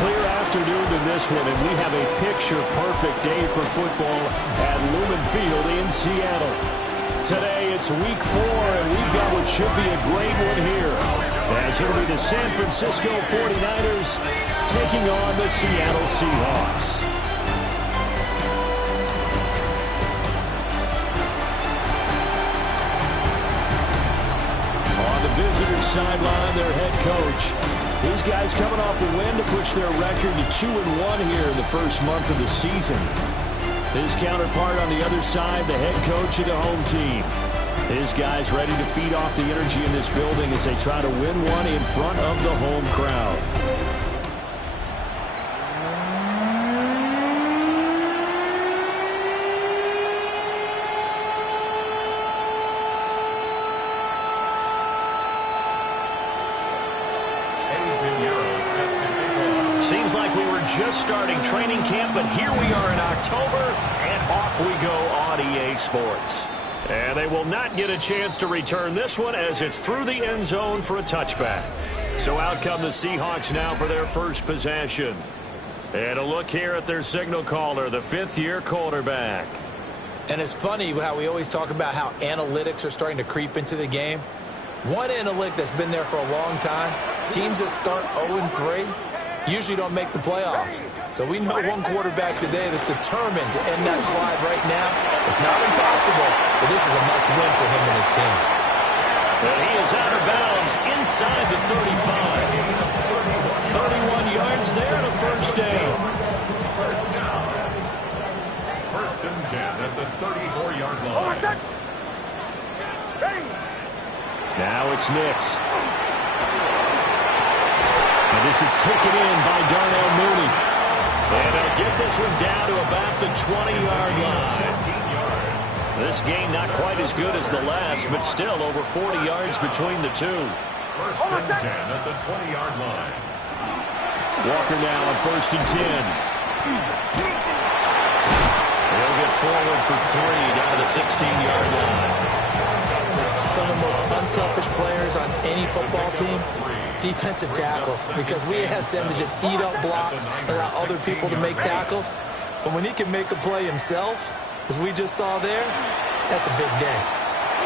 clear afternoon in this one, and we have a picture-perfect day for football at Lumen Field in Seattle. Today, it's week 4, and we've got what should be a great one here, as it'll be the San Francisco 49ers taking on the Seattle Seahawks. On the visitors' sideline, their head coach. These guys coming off a win to push their record to 2-1 here in the first month of the season. His counterpart on the other side, the head coach of the home team. His guys ready to feed off the energy in this building as they try to win one in front of the home crowd. Seems like we were just starting training camp, but here we are in October, and off we go on EA Sports. And they will not get a chance to return this one as it's through the end zone for a touchback. So out come the Seahawks now for their first possession. And a look here at their signal caller, the fifth-year quarterback. And it's funny how we always talk about how analytics are starting to creep into the game. One analytic that's been there for a long time, teams that start 0-3, usually don't make the playoffs. So we know one quarterback today that's determined to end that slide right now. It's not impossible, but this is a must-win for him and his team. And he is out of bounds inside the 35. 31 yards there and a first down. First and 10 at the 34-yard line. Now it's Nix. And this is taken in by Darnell Mooney. And they'll get this one down to about the 20-yard line. This game not quite as good as the last, but still over 40 yards between the two. First and 10 at the 20-yard line. Walker now on first and 10. They'll get forward for 3 down to the 16-yard line. Some of the most unselfish players on any football team, defensive tackles, because we ask them to just eat up blocks and allow other people to make tackles. But when he can make a play himself, as we just saw there, that's a big day.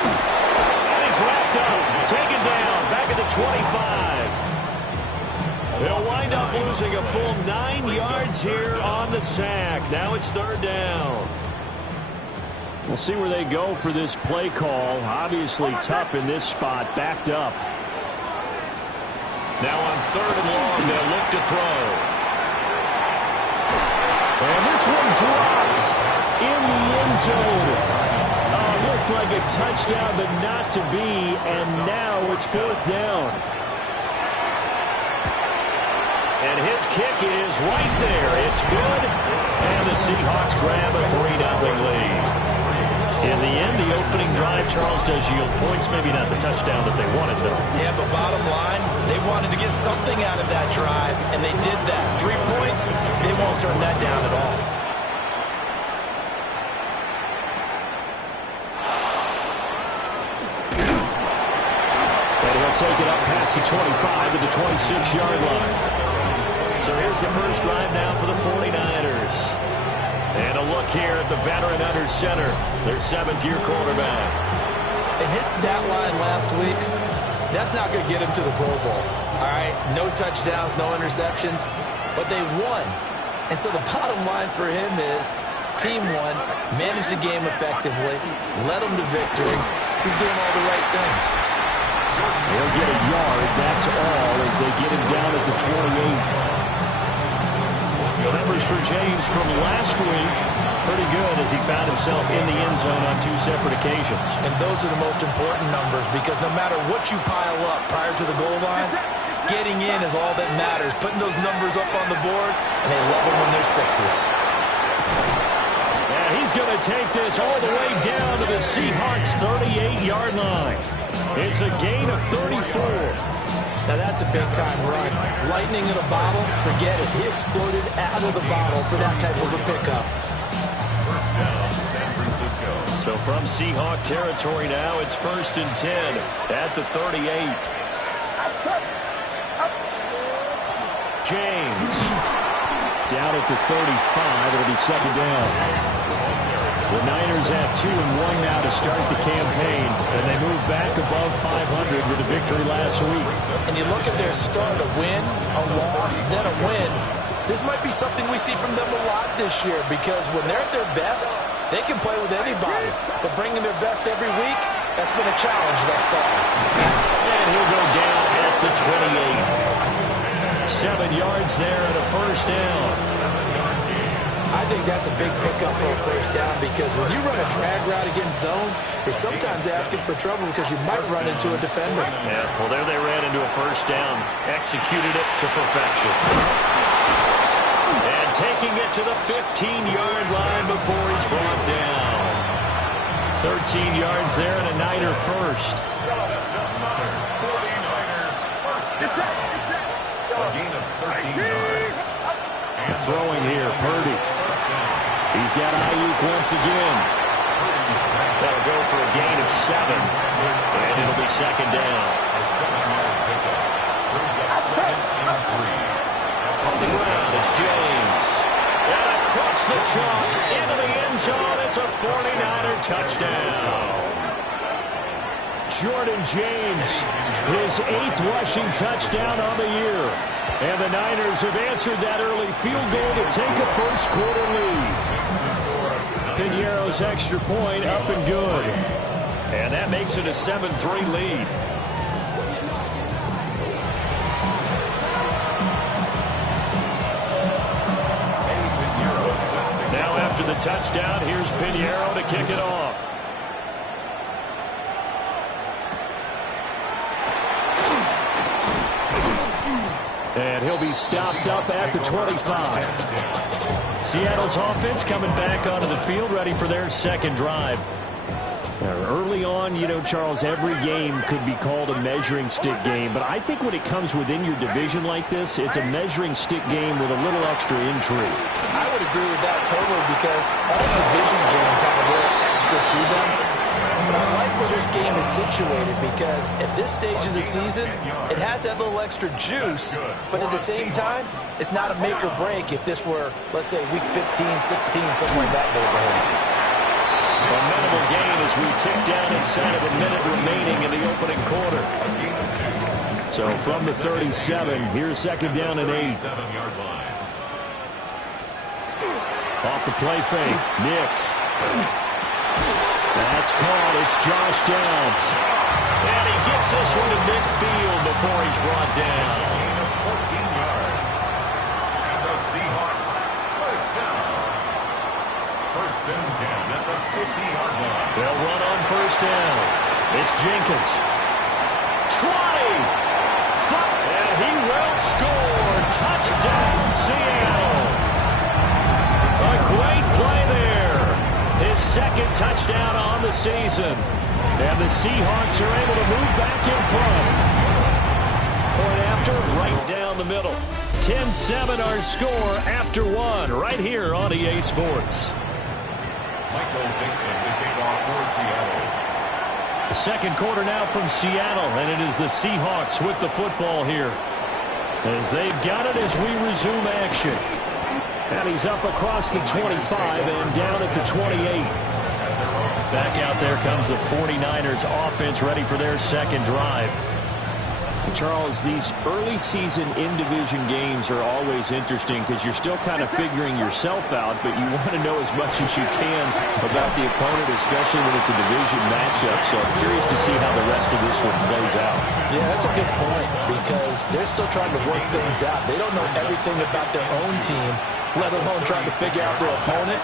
And he's wrapped up, taken down, back at the 25. They'll wind up losing a full 9 yards here on the sack. Now it's third down. We'll see where they go for this play call. Obviously tough in this spot, backed up. Now on third and long, they'll look to throw. And this one dropped in the end zone. Looked like a touchdown, but not to be. And now it's fourth down. And his kick is right there. It's good. And the Seahawks grab a 3-0 lead. In the end, the opening drive, Charles, does yield points. Maybe not the touchdown that they wanted, though. Yeah, but bottom line, they wanted to get something out of that drive, and they did that. 3 points, they won't turn that down at all. And he'll take it up past the 25 to the 26-yard line. So here's the first drive now for the 49ers. And a look here at the veteran under center, their 7th-year quarterback. In his stat line last week, that's not going to get him to the Pro Bowl. All right, no touchdowns, no interceptions, but they won. And so the bottom line for him is team won, managed the game effectively, led them to victory. He's doing all the right things. He'll get a yard, that's all, as they get him down at the 28. The numbers for James from last week, pretty good as he found himself in the end zone on 2 separate occasions. And those are the most important numbers because no matter what you pile up prior to the goal line, getting in is all that matters. Putting those numbers up on the board, and they love them when they're 6s. And he's going to take this all the way down to the Seahawks' 38-yard line. It's a gain of 34. Now that's a big-time run. Lightning in a bottle, forget it. He exploded out of the bottle for that type of a pickup. First down, San Francisco. So from Seahawk territory now, it's first and 10 at the 38. James. Down at the 35. It'll be second down. The Niners have 2-1 now to start the campaign, and they move back above 500 with a victory last week. And you look at their start, a win, a loss, then a win. This might be something we see from them a lot this year, because when they're at their best, they can play with anybody. But bringing their best every week, that's been a challenge thus far. And he'll go down at the 28. 7 yards there and a first down. I think that's a big pickup for a first down, because when you run a drag route against zone, you're sometimes asking for trouble because you might run into a defender. Yeah, well, there they ran into a first down. Executed it to perfection. And taking it to the 15-yard line before he's brought down. 13 yards there and a Niner first. A gain of 13 yards. Throwing here, Purdy. He's got Ayuk once again. That'll go for a gain of 7. And it'll be second down. A 7-yard pickup. Brings up 2nd and 3. On the ground, it's James. And across the chalk, into the end zone. It's a 49er touchdown. Jordan James, his 8th rushing touchdown on the year. And the Niners have answered that early field goal to take a first-quarter lead. Piñeiro's extra point up and good. And that makes it a 7-3 lead. Now after the touchdown, here's Piñeiro to kick it off. And he'll be stopped up at the 25. Seattle's offense coming back onto the field, ready for their second drive. Early on, you know, Charles, every game could be called a measuring stick game. But I think when it comes within your division like this, it's a measuring stick game with a little extra intrigue. I would agree with that totally, because all division games have a little extra to them. But I like where this game is situated, because at this stage of the season, it has that little extra juice, but at the same time, it's not a make or break if this were, let's say, week 15, 16, something like that neighborhood. A minimal gain as we tick down inside of a minute remaining in the opening quarter. So from the 37, here's second down and 8. Off the play fake, Nix. That's caught. It's Josh Downs. And he gets this one to midfield before he's brought down. 14 yards. And the Seahawks first down. First and 10 at the 50-yard line. They'll run on first down. It's Jenkins. 20. And he will score. Touchdown, Seattle. A great play there. His second touchdown on the season. And the Seahawks are able to move back in front. Point after, right down the middle. 10-7 our score after 1 right here on EA Sports. Michael Dixon to kick off for Seattle. The second quarter now from Seattle, and it is the Seahawks with the football here. As they've got it as we resume action. And he's up across the 25 and down at the 28. Back out there comes the 49ers offense, ready for their second drive. Charles, these early season in-division games are always interesting because you're still kind of figuring yourself out, but you want to know as much as you can about the opponent, especially when it's a division matchup. So I'm curious to see how the rest of this one plays out. Yeah, that's a good point, because they're still trying to work things out. They don't know everything about their own team, let alone trying to figure out their opponent.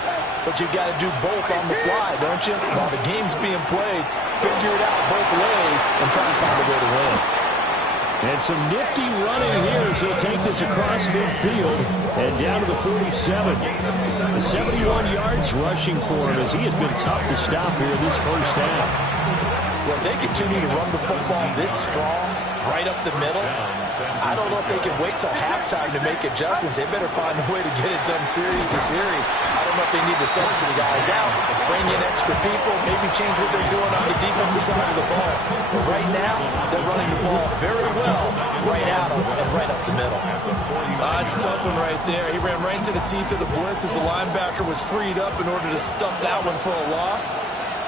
But you got to do both on the fly, don't you? While the game's being played, figure it out both ways and try and find a way to win. And some nifty running here as he'll take this across midfield and down to the 47. 71 yards rushing for him as he has been tough to stop here this first half. Well, if they continue to run the football this strong, right up the middle. I don't know if they can wait till halftime to make adjustments. They better find a way to get it done series to series. I don't know if they need to sub some guys out, bring in extra people, maybe change what they're doing on the defensive side of the ball. But right now, they're running the ball very well, right out of and right up the middle. It's a tough one right there. He ran right into the teeth of the blitz as the linebacker was freed up in order to stuff that one for a loss.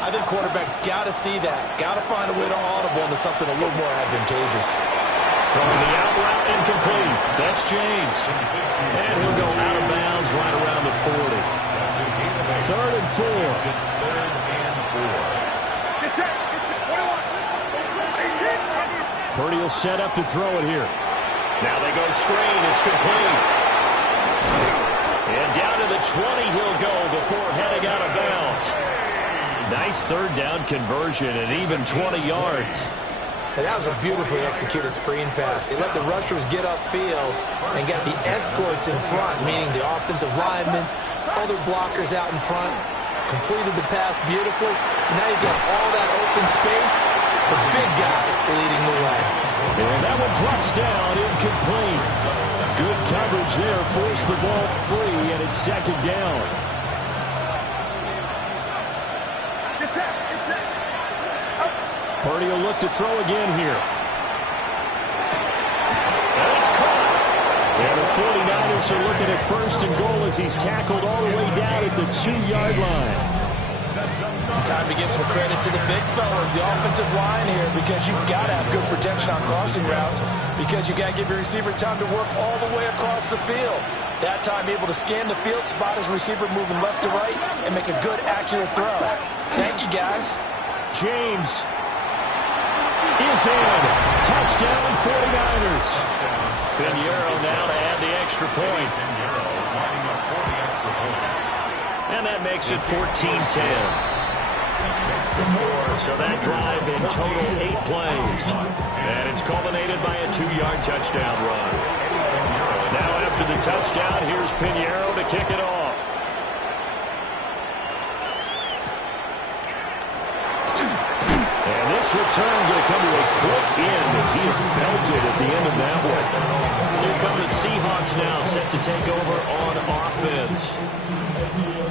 I think quarterbacks got to see that. Got to find a way to audible into something a little more advantageous. Throwing the out route incomplete. That's James. And he'll go out of bounds right around the 40. 3rd and 4. Purdy will set up to throw it here. Now they go screen. It's complete. And down to the 20 he'll go before heading out of bounds. Nice 3rd down conversion and even 20 yards. And that was a beautifully executed screen pass. They let the rushers get upfield and got the escorts in front, meaning the offensive linemen, other blockers out in front, completed the pass beautifully. So now you've got all that open space, the big guys leading the way. And that one drops down, incomplete. Good coverage there, forced the ball free, and it's 2nd down. Purdy will look to throw again here. And it's caught. And the 49ers are looking at 1st and goal as he's tackled all the way down at the 2-yard line. Time to give some credit to the big fellas, the offensive line here, because you've got to have good protection on crossing routes, because you've got to give your receiver time to work all the way across the field. That time able to scan the field, spot his receiver moving left to right, and make a good, accurate throw. Thank you, guys. James is in. Touchdown, 49ers. Pinheiro now to add the extra point. And that makes it 14-10. So that drive in total 8 plays. And it's culminated by a 2-yard touchdown run. Now after the touchdown, here's Pinheiro to kick it off. And this return going to come to a quick end as he is belted at the end of that one. Here come the Seahawks now set to take over on offense.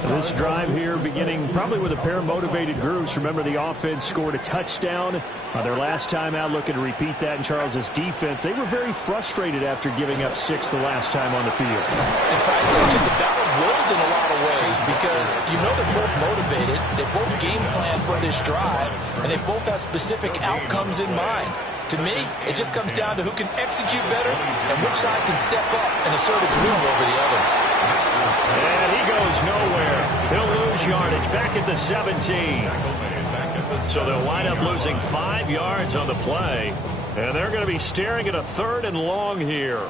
This drive here beginning probably with a pair of motivated groups. Remember, the offense scored a touchdown on their last time out, looking to repeat that in Charles's defense. They were very frustrated after giving up 6 the last time on the field. In fact, it's just a battle of wills in a lot of ways, because you know they're both motivated, they both game plan for this drive, and they both have specific outcomes in mind. To me, it just comes down to who can execute better and which side can step up and assert its will over the other. And he goes nowhere. He'll lose yardage back at the 17. So they'll wind up losing 5 yards on the play. And they're going to be staring at a 3rd and long here.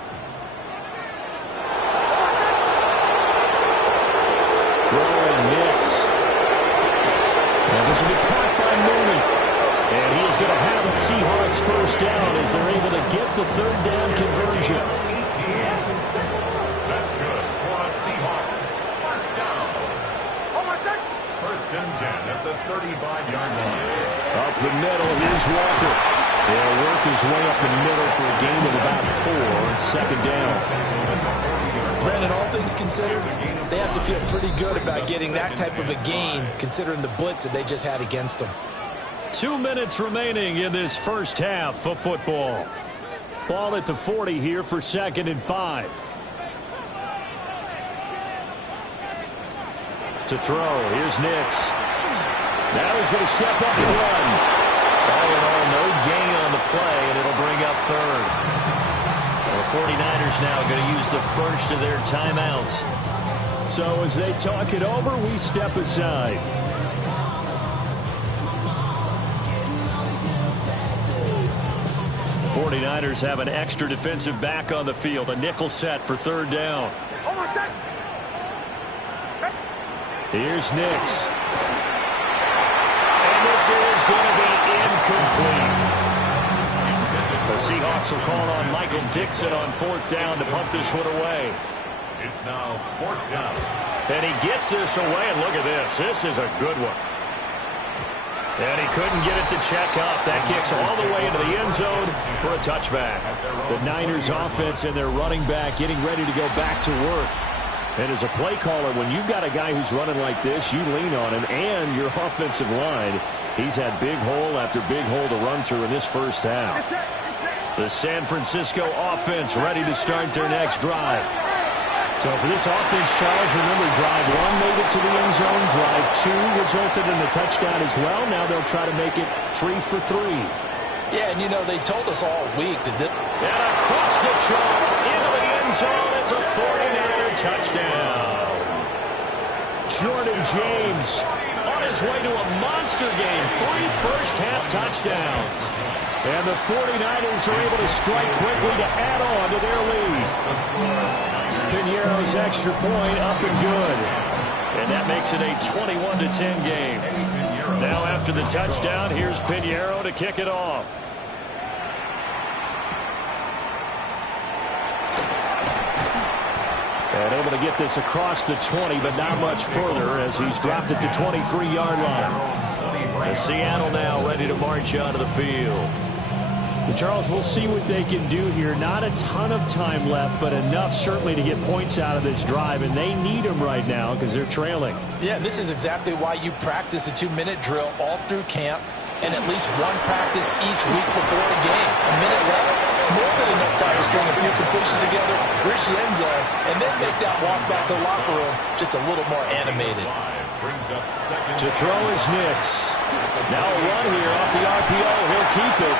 Throwing Nix. And this will be caught by Mooney. And he is going to have a Seahawks 1st down as they're able to get the 3rd down conversion. That's good for a Seahawks 1st down. 1st and 10 at the 35-yard line. Up the middle, here's Walker. He'll work his way up the middle for a gain of about 4. 2nd down. Brandon, all things considered, they have to feel pretty good about getting that type of a gain, considering the blitz that they just had against them. 2 minutes remaining in this first half of football. Ball at the 40 here for 2nd and 5. To throw, here's Nix. Now he's going to step up and run. All in all, no gain on the play, and it'll bring up 3rd. The 49ers now going to use the first of their timeouts. So as they talk it over, we step aside. The 49ers have an extra defensive back on the field. A nickel set for 3rd down. Here's Nix. And this is going to be incomplete. The Seahawks will call on Michael Dixon on 4th down to punt this one away. It's now 4th down. And he gets this away, and look at this. This is a good one. And he couldn't get it to check up. That kicks all the way into the end zone for a touchback. The Niners offense and their running back getting ready to go back to work. And as a play caller, when you've got a guy who's running like this, you lean on him and your offensive line. He's had big hole after big hole to run through in this first half. The San Francisco offense ready to start their next drive. So for this offense, Charles, remember, drive 1 made it to the end zone. Drive 2 resulted in a touchdown as well. Now they'll try to make it 3 for 3. Yeah, and you know, they told us all week that and across the chalk into the end zone. It's a 49er touchdown. Jordan James on his way to a monster game. 3 first-half touchdowns. And the 49ers are able to strike quickly to add on to their lead. Piñeiro's extra point up and good. And that makes it a 21-10 game. Now after the touchdown, here's Piñeiro to kick it off. And able to get this across the 20, but not much further as he's dropped it to 23-yard line. And Seattle now ready to march onto the field. Charles, we'll see what they can do here. Not a ton of time left, but enough certainly to get points out of this drive, and they need them right now because they're trailing. Yeah, this is exactly why you practice a 2-minute drill all through camp and at least one practice each week before a game. A minute left, more than enough time to string a few completions together, reach the end zone, and then make that walk back to the locker room just a little more animated. To throw is Nix. Now a run here off the RPO. He'll keep it.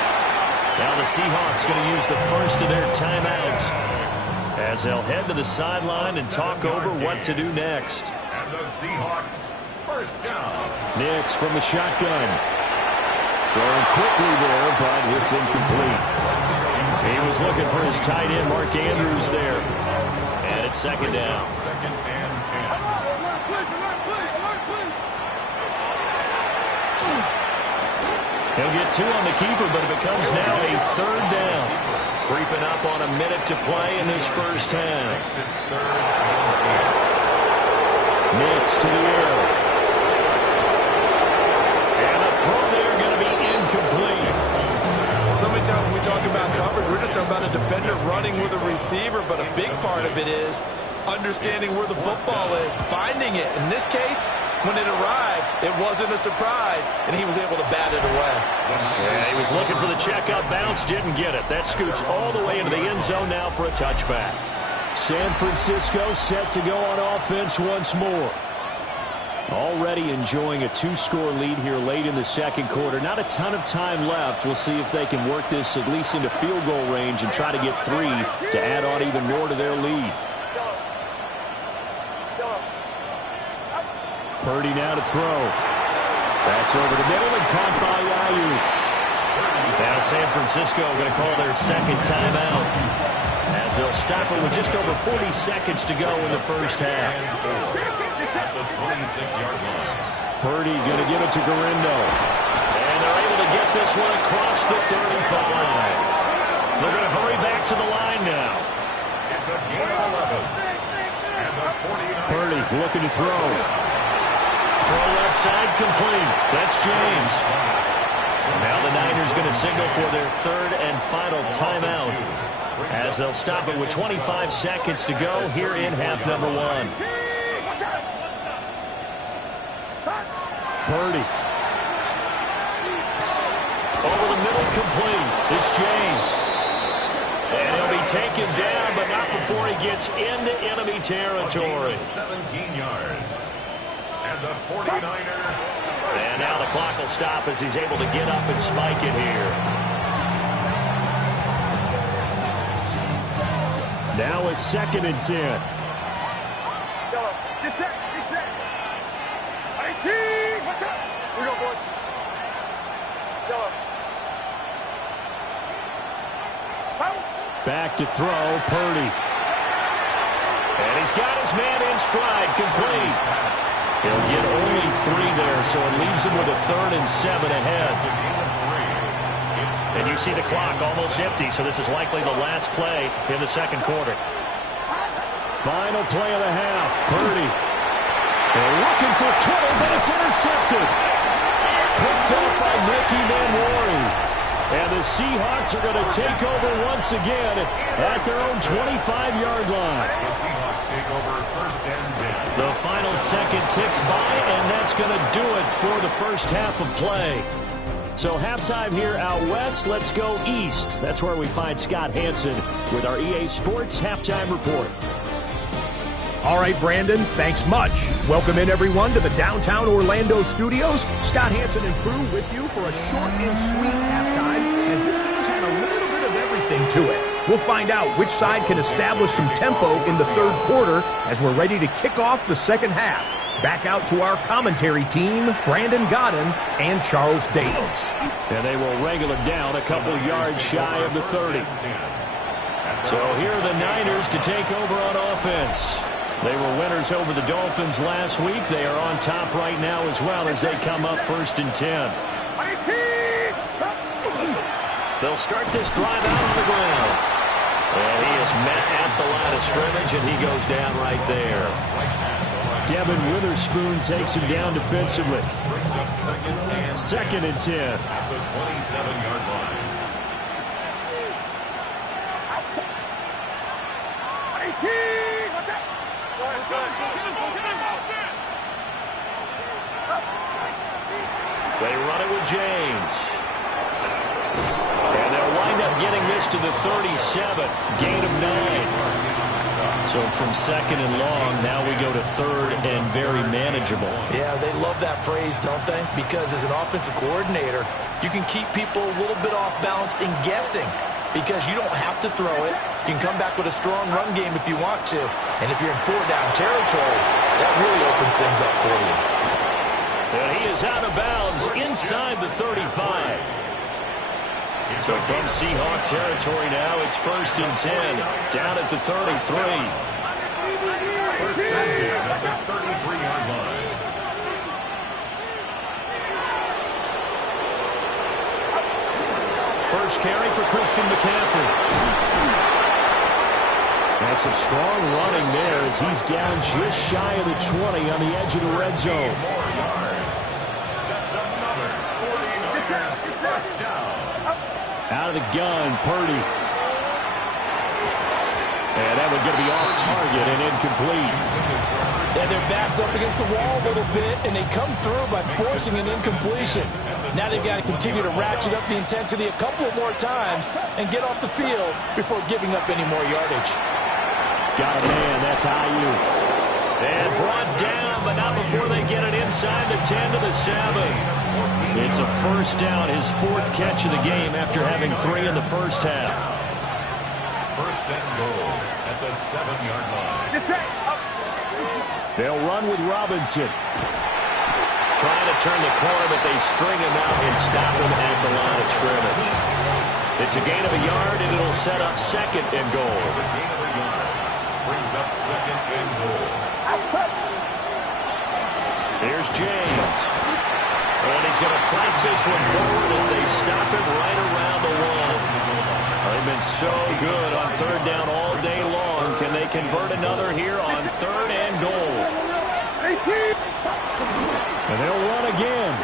Now the Seahawks going to use the first of their timeouts as they'll head to the sideline and talk over what to do next. And the Seahawks first down. Nix from the shotgun. Throwing quickly there, but it's incomplete. He was looking for his tight end, Mark Andrews, there. And it's second down. Second and 10. He'll get 2 on the keeper, but it becomes now a third down. Creeping up on a minute to play in this first half. Nix to the air. And the throw there going to be incomplete. So many times when we talk about coverage, we're just talking about a defender running with a receiver, but a big part of it is understanding where the football is, finding it. In this case, when it arrived, it wasn't a surprise, and he was able to bat it away. Yeah, he was looking for the checkup bounce, didn't get it. That scoots all the way into the end zone now for a touchback. San Francisco set to go on offense once more. Already enjoying a 2-score lead here late in the second quarter. Not a ton of time left. We'll see if they can work this at least into field goal range and try to get 3 to add on even more to their lead. Purdy now to throw. That's over the middle and caught by Ayuk. Now San Francisco going to call their second timeout as they'll stop it with just over 40 seconds to go in the first half. At the 26-yard line. Purdy going to give it to Garindo. And they're able to get this one across the 35. They're going to hurry back to the line now. It's a gain of 11. And the 49ers. Purdy looking to throw. Throw left side complete. That's James. Now the Niners going to signal for their third and final timeout as they'll stop it with 25 seconds to go here in half number 1. Purdy. Over the middle complete. It's James. And he'll be taken down, but not before he gets into enemy territory. 17 yards. And the 49ers. And now the clock will stop as he's able to get up and spike it here. Now a 2nd and 10. Get set. 18. Watch out. Here we go, boys. Back to throw, Purdy. And he's got his man in stride, complete. He'll get only 3 there, so it leaves him with a 3rd and 7 ahead. And you see the clock almost empty, so this is likely the last play in the second quarter. Final play of the half, Purdy. They're looking for Kittle, but it's intercepted. picked up by Nicky Manwari. And the Seahawks are going to take over once again at their own 25-yard line. The Seahawks take over first and 10. The final second ticks by, and that's going to do it for the first half of play. So halftime here out west, let's go east. That's where we find Scott Hansen with our EA Sports Halftime Report. All right, Brandon, thanks much. Welcome in, everyone, to the downtown Orlando studios. Scott Hansen and crew with you for a short and sweet halftime, as this game's had a little bit of everything to it. We'll find out which side can establish some tempo in the third quarter as we're ready to kick off the second half. Back out to our commentary team, Brandon Godden and Charles Davis. And they will wrangle it down a couple yards shy of the 30. So here are the Niners to take over on offense. They were winners over the Dolphins last week. They are on top right now as well as they come up first and 10. They'll start this drive out on the ground. And he is met at the line of scrimmage, and he goes down right there. Devin Witherspoon takes him down defensively. Second and 10. At the 27-yard line. They run it with James. And they'll wind up getting this to the 37. Gain of 9. So from second and long, now we go to third and very manageable. Yeah, they love that phrase, don't they? Because as an offensive coordinator, you can keep people a little bit off balance and guessing because you don't have to throw it. You can come back with a strong run game if you want to. And if you're in four-down territory, that really opens things up for you. And he is out of bounds inside the 35. So from Seahawk territory now, it's first and 10, down at the 33. First and 10 at the 33-yard line. First carry for Christian McCaffrey. And some strong running there as he's down just shy of the 20 on the edge of the red zone. More yards. That's another 40-yard first down. Out of the gun, Purdy. And that one's going to be off target and incomplete. And their back's up against the wall a little bit, and they come through by forcing an incompletion. Now they've got to continue to ratchet up the intensity a couple more times and get off the field before giving up any more yardage. Got a man, that's Ayuk. And brought down, but not before they get it inside the 10 to the 7. It's a first down, his fourth catch of the game after having 3 in the first half. First and goal at the 7-yard line. They'll run with Robinson. Trying to turn the corner, but they string him out and stop him at the line of scrimmage. It's a gain of a yard, and it'll set up second and goal. It's a gain of a yard. Brings up second and goal. Here's James. And he's going to press this one forward as they stop him right around the one. They've been so good on third down all day long. Can they convert another here on third and goal? And they'll run again.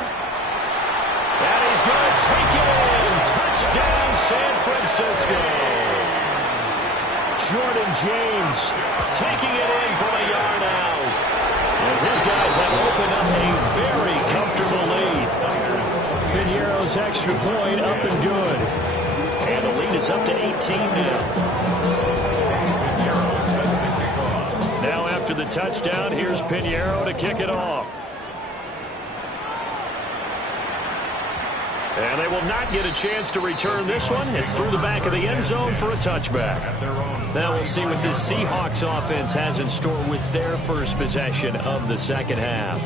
And he's going to take it in. Touchdown, San Francisco. Jordan James taking it in from a yard out. As his guys have opened up a very comfortable lead. Piñeiro's extra point up and good. And the lead is up to 18 now. Now after the touchdown, here's Piñeiro to kick it off. And they will not get a chance to return this one. It's through the back of the end zone for a touchback. Now we'll see what this Seahawks offense has in store with their first possession of the second half.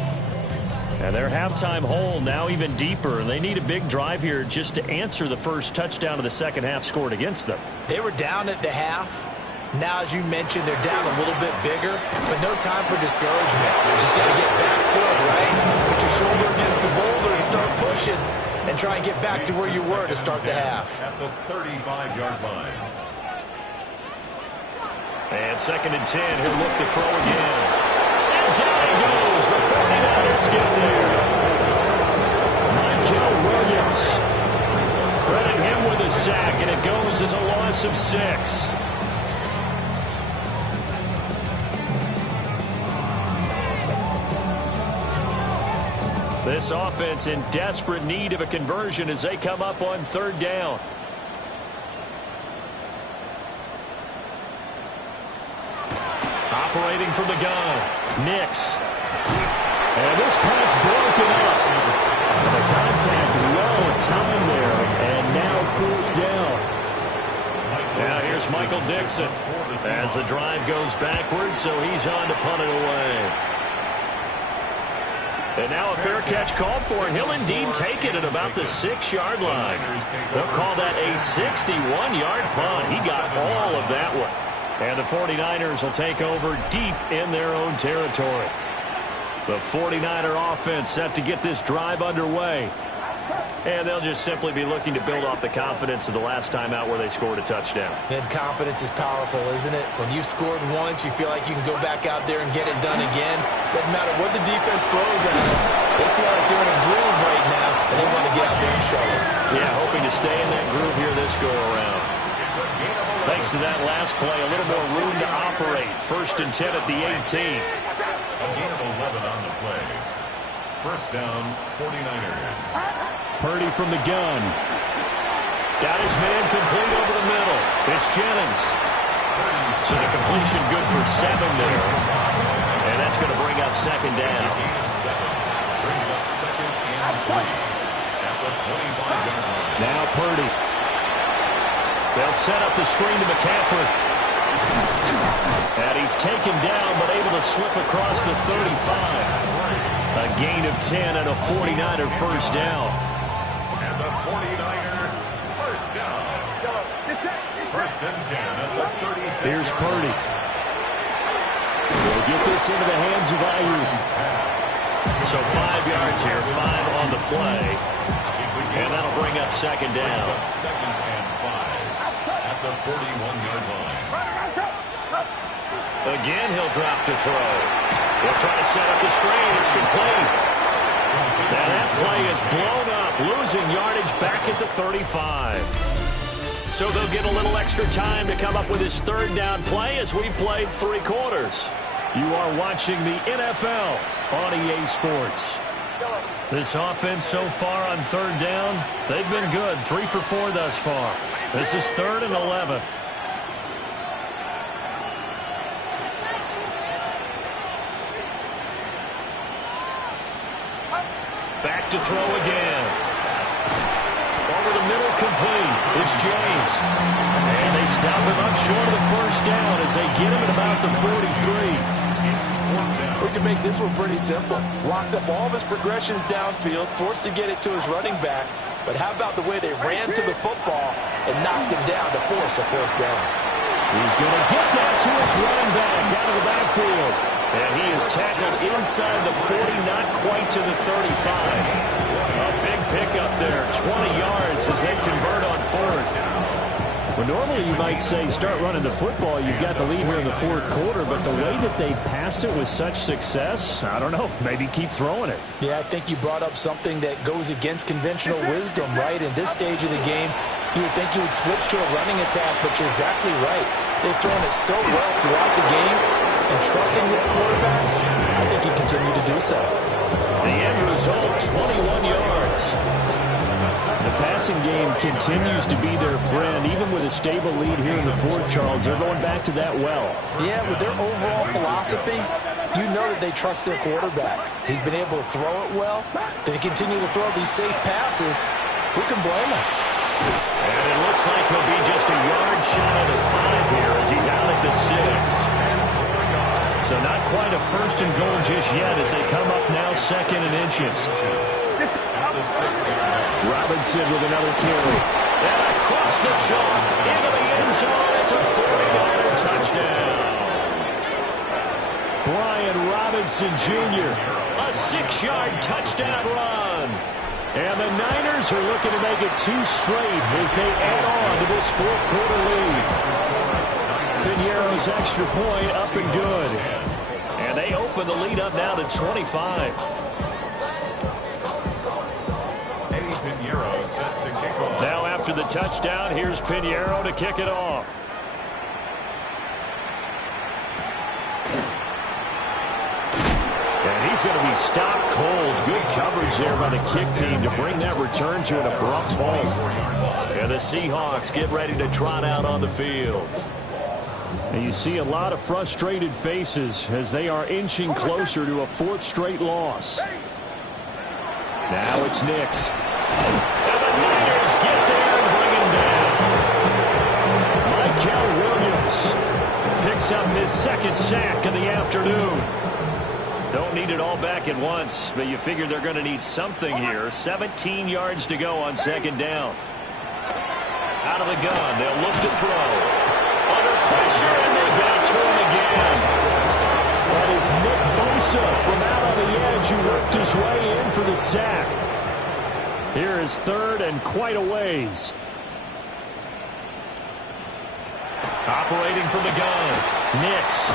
And their halftime hole now even deeper. They need a big drive here just to answer the first touchdown of the second half scored against them. They were down at the half. Now, as you mentioned, they're down a little bit bigger, but no time for discouragement. You just got to get back to it, right? Put your shoulder against the boulder and start pushing and try and get back to where you were to start the half. At the 35-yard line. And second and 10, he'll look to throw again. And down he goes. The 49ers get there. Joe Williams. Credit him with a sack, and it goes as a loss of 6. This offense in desperate need of a conversion as they come up on 3rd down. Operating from the gun, Nix. And this pass broken up. The contact well timed there, and now 4th down. Now here's Michael Dixon as the drive goes backwards, so he's on to punt it away. And now a fair catch called for, and he'll indeed take it at about the 6-yard line. They'll call that a 61-yard punt. He got all of that one. And the 49ers will take over deep in their own territory. The 49er offense set to get this drive underway. And they'll just simply be looking to build off the confidence of the last time out where they scored a touchdown. And confidence is powerful, isn't it? When you've scored once, you feel like you can go back out there and get it done again. Doesn't matter what the defense throws at them. They feel like they're in a groove right now, and they want to get out there and show it. Yeah, hoping to stay in that groove here this go-around. Thanks to that last play, a little more room to operate. 1st and 10 at the 18. A gain of 11 on the play. 1st down, 49ers. Purdy from the gun. Got his man complete over the middle. It's Jennings. So the completion good for 7 there. And that's going to bring up 2nd down. Brings up 2nd and 3 at the 25-yard line. Now Purdy. They'll set up the screen to McCaffrey. And he's taken down, but able to slip across the 35. A gain of 10 and a 49er 1st down. And the 49er 1st down. 1st and 10 at the 36. Here's Purdy. They'll get this into the hands of Ayuk. So 5 yards here, 5 on the play. And that'll bring up 2nd down. 2nd and 5 at the 41-yard line. Again, he'll drop to throw. He'll try to set up the screen. It's complete. And that play is blown up, losing yardage back at the 35. So they'll get a little extra time to come up with his 3rd down play as we played 3 quarters. You are watching the NFL on EA Sports. This offense so far on 3rd down, they've been good. 3 for 4 thus far. This is 3rd and 11. Back to throw again. Over the middle, complete. It's James. And they stop him up short of the 1st down as they get him at about the 43. We can make this one pretty simple. Locked up all of his progressions downfield, forced to get it to his running back. But how about the way they ran to the football and knocked him down to force a 4th down? He's going to get that to his running back out of the backfield. And he is tackled inside the 40, not quite to the 35. A big pickup there, 20 yards as they convert on 4th. Well, normally you might say start running the football. You've got the lead here in the 4th quarter, but the way that they passed it with such success, I don't know, maybe keep throwing it. Yeah, I think you brought up something that goes against conventional wisdom, right? In this stage of the game, you would think you would switch to a running attack, but you're exactly right. They've thrown it so well throughout the game, and trusting this quarterback, I think he continued to do so. The end result, 21 yards. The passing game continues to be their friend, even with a stable lead here in the 4th, Charles. They're going back to that well. Yeah, with their overall philosophy, you know that they trust their quarterback. He's been able to throw it well. They continue to throw these safe passes. Who can blame him? And it looks like he'll be just a yard shy of the 5 here as he's out at the 6. So not quite a 1st and goal just yet as they come up now 2nd and inches. Robinson with another carry. And across the chalk into the end zone. It's a 40-yard touchdown. Brian Robinson Jr., a 6-yard touchdown run. And the Niners are looking to make it 2 straight as they add on to this 4th quarter lead. Piñeiro's extra point up and good. And they open the lead up now to 25. Now after the touchdown, here's Pinheiro to kick it off. And he's going to be stopped cold. Good coverage there by the kick team to bring that return to an abrupt halt. And the Seahawks get ready to trot out on the field. And you see a lot of frustrated faces as they are inching closer to a 4th straight loss. Now it's Nix. And the Niners get there and bring him down. Michael Williams picks up his 2nd sack of the afternoon. Don't need it all back at once, but you figure they're going to need something here. 17 yards to go on 2nd down. Out of the gun, they'll look to throw. Under pressure, and they get it to him again. That is Nick Bosa from out on the edge who worked his way in for the sack. Here is 3rd and quite a ways. Operating from the gun, Nix.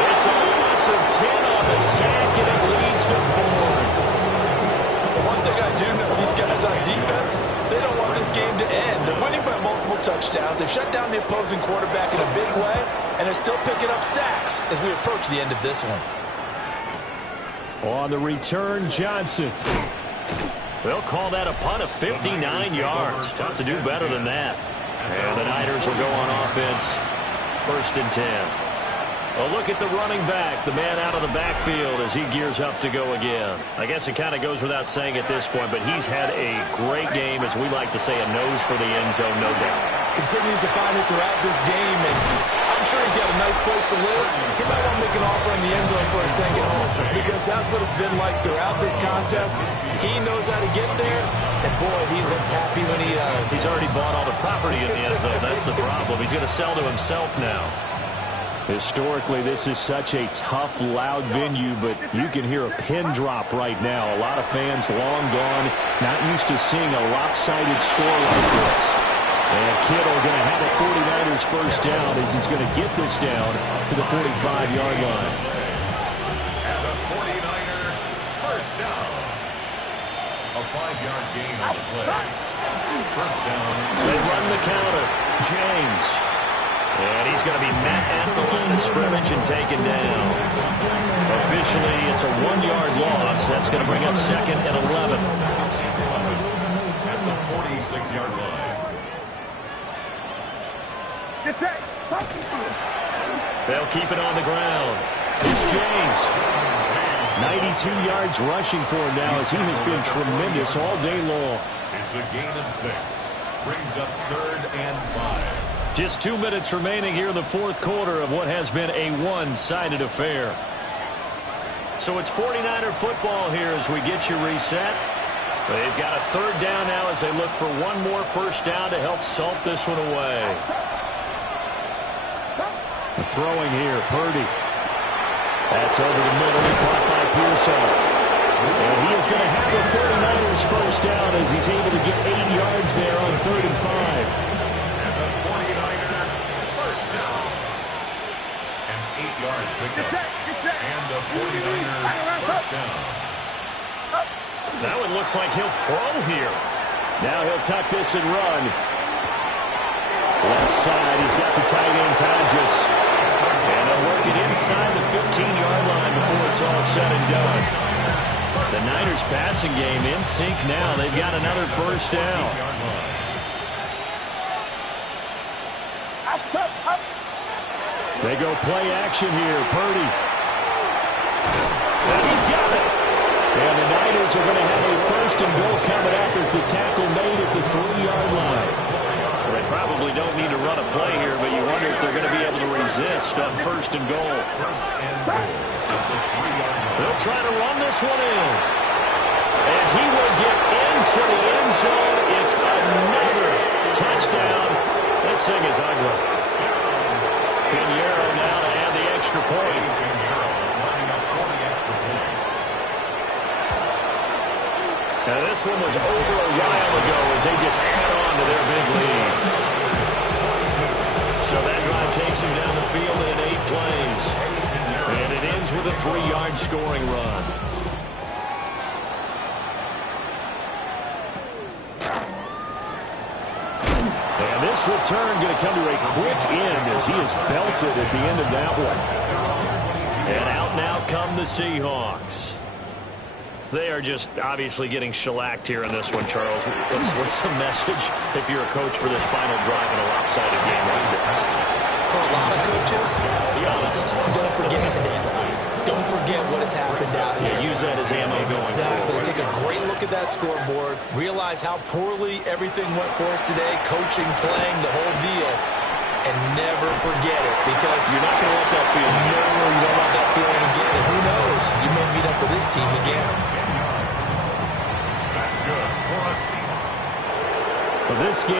It's a loss of 10 on the sack, and it leads to 4th. One thing I do know, these guys on defense, they don't want this game to end. They're winning by multiple touchdowns. They've shut down the opposing quarterback in a big way, and they're still picking up sacks as we approach the end of this one. On the return, Johnson. They'll call that a punt of 59 yards. Tough to do better than that. And the Niners will go on offense. 1st and 10. A look at the running back, the man out of the backfield as he gears up to go again. I guess it kind of goes without saying at this point, but he's had a great game, as we like to say, a nose for the end zone, no doubt. Continues to find it throughout this game, and I'm sure he's got a nice place to live. He might want to make an offer in the end zone for a second home, because that's what it's been like throughout this contest. He knows how to get there, and boy, he looks happy when he does. He's already bought all the property in the end zone. That's the problem. He's going to sell to himself now. Historically, this is such a tough, loud venue, but you can hear a pin drop right now. A lot of fans long gone, not used to seeing a lopsided score like this. And Kittle going to have a 49ers first down as he's going to get this down to the 45-yard line. And a 49er first down. A 5-yard gain on the play. First down. They run the counter. James. And he's going to be met at the line of scrimmage and taken down. Officially, it's a 1-yard loss. That's going to bring up 2nd and 11. At the 46-yard line. They'll keep it on the ground. It's James. 92 yards rushing for him now as he has been tremendous all day long. It's a gain of 6. Brings up 3rd and 5. Just 2 minutes remaining here in the 4th quarter of what has been a one-sided affair. So it's 49er football here as we get you reset. They've got a 3rd down now as they look for one more first down to help salt this one away. The throwing here, Purdy. That's over the middle, caught by Pearson. And he is going to have the 49ers first down as he's able to get 8 yards there on 3rd and 5. And the 49er first down. An 8-yard pickup. And the 49er first down. Now it looks like he'll throw here. Now he'll tuck this and run. Left side, he's got the tight end, Hodges. And they'll work it inside the 15-yard line before it's all said and done. The Niners passing game in sync now. They've got another first down. They go play action here. Purdy. And he's got it. And the Niners are going to have a first and goal coming up as the tackle made at the 3-yard line. Well, they probably don't need to run a play here, but you wonder if they're going to be able to resist on first and goal. They'll try to run this one in. And he will get into the end zone. It's another touchdown. This thing is ugly. Pinheiro now to add the extra point. Now this one was over a while ago as they just add on to their big lead. So that drive takes him down the field in 8 plays. And it ends with a 3-yard scoring run. return going to come to a quick end as he is belted at the end of that one. And out now come the Seahawks. They are just obviously getting shellacked here in this one, Charles. What's the message if you're a coach for this final drive in a lopsided game like this? For a lot of coaches, Be honest. don't forget today. Don't forget what has happened out here. Use that as ammo going Exactly. forward. Take a great look at that scoreboard. Realize how poorly everything went for us today. Coaching, playing, the whole deal. And never forget it, because You're not going to let that feeling. no, you don't want that feeling again. And who knows? You may meet up with this team again. That's good for a Seahawks. This game